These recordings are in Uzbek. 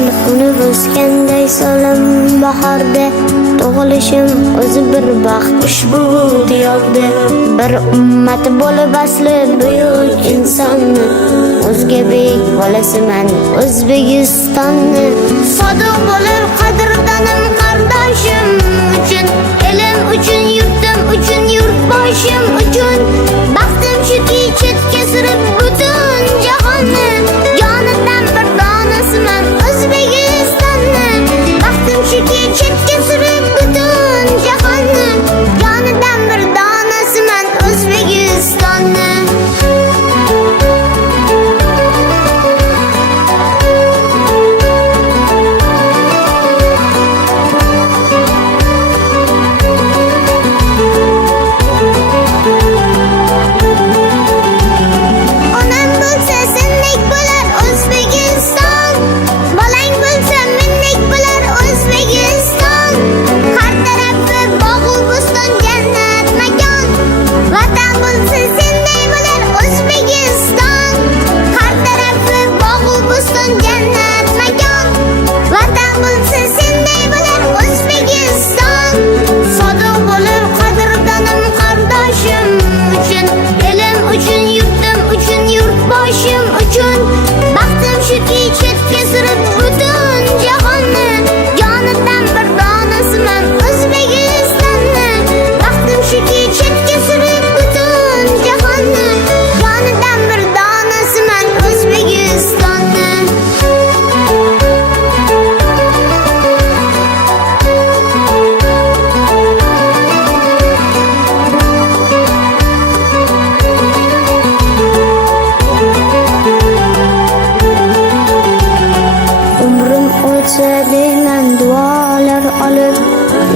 O'zbekiston uni o'sganday solim bahorda tug'ilishim o'zi bir baxt ushbu diyorda bir ummat bo'lib asli buyuk insonni o'zga bek bolasiman O'zbekistonni sodiq bo'lib qadrdonim qardoshim uchun elim uchun yurtim uchun yurtboshim uchun baxtim shuki chetga surib butun jahonni jonidan bir donasiman O'zbekistonni baxtim shuki chetga surib butun jahonni jonidan bir donasiman O'zbekistonni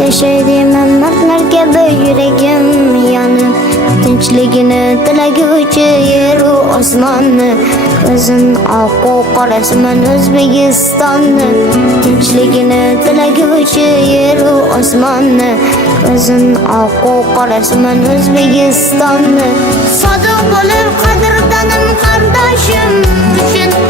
yashaydiman mardlarga yuragim yonib tinchligini tilaguvchi yeru osmonni ko'zin oqu qorasiman O'zbekistonni tinchligini tilaguvchi yeru osmonni ko'zin oqu qorasiman O'zbekistonni sodiq bo'lib qadrdonim qardoshim uchun